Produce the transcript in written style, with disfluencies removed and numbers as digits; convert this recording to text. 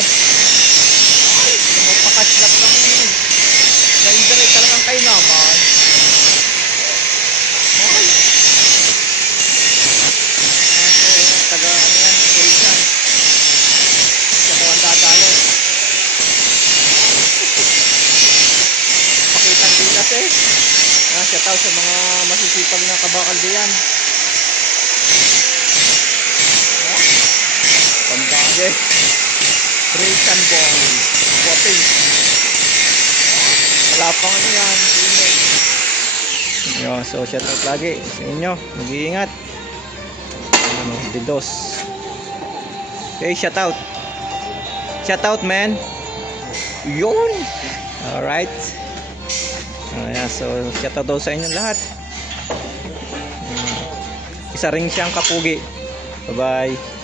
Ay, lumapakaslap ng grinder talagang kayo naman. Ay. So, taga ano yan, Croatian. Siya mo ang dadalo. Pakitang dilas eh. Shout out sa mga masisipag na kabakal diyan. Pambage. Croatian boy. Whopping. Wala pang ano yan. Yo, so shout out lagi sa inyo. Mag-iingat. Ano, didos. Okay, shout out. Shout out, man. Yun. Alright. Ayan, so shout out daw sa inyong lahat. Isa ring siyang kapugi. Bye bye.